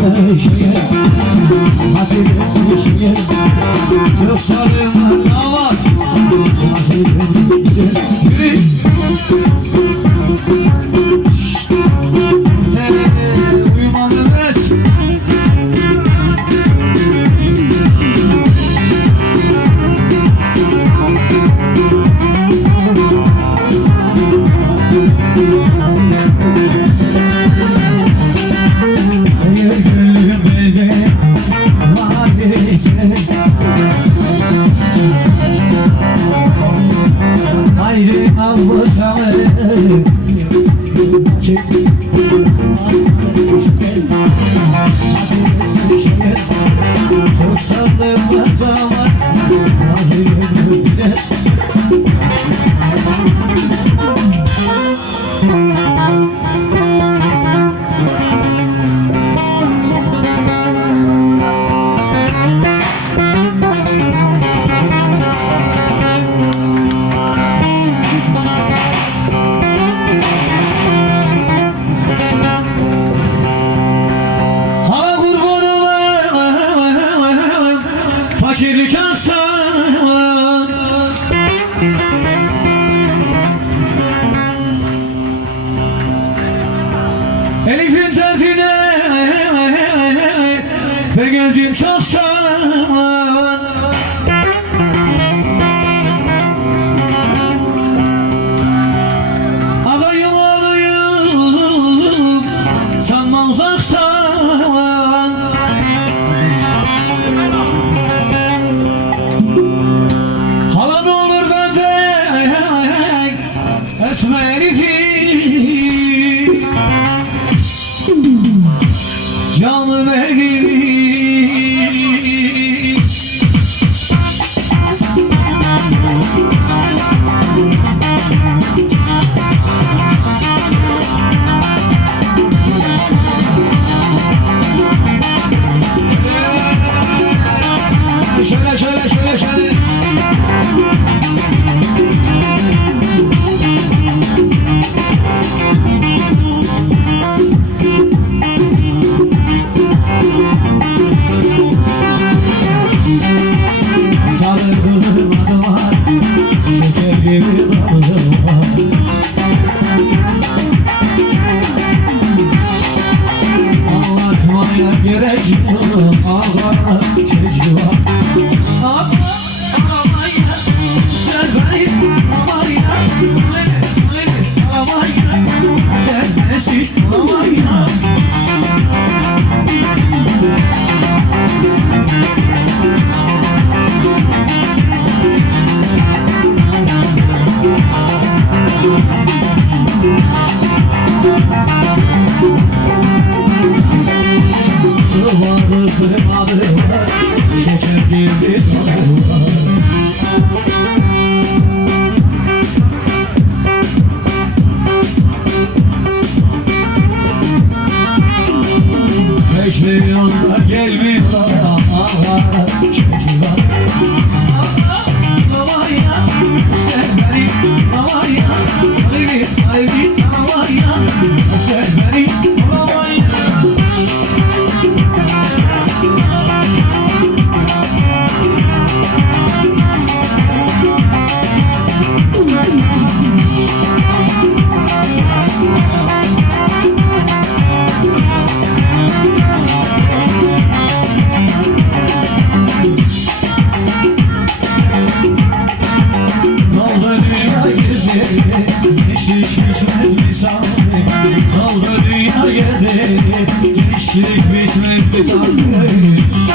şeye Hasilesi şeye Çok sarılan ne var Yürü fakirlik aksan Elif'in tertine ben geldim çoktan Ağayım ağayım sanma uzaktan canım benim şöyle anlatmaya gerek yok ağlar şecri var ağlamaya serbest ağlamaya ağlamaya serbest ağlamaya şeker gibi bekliyorlar gelmiyorlar ağlar şekil var ağlamaya sen beni ağlamaya haydi ağlamaya sen beni ağlamaya Kaldı dünya gezeri, gençlik bitmez bir sandık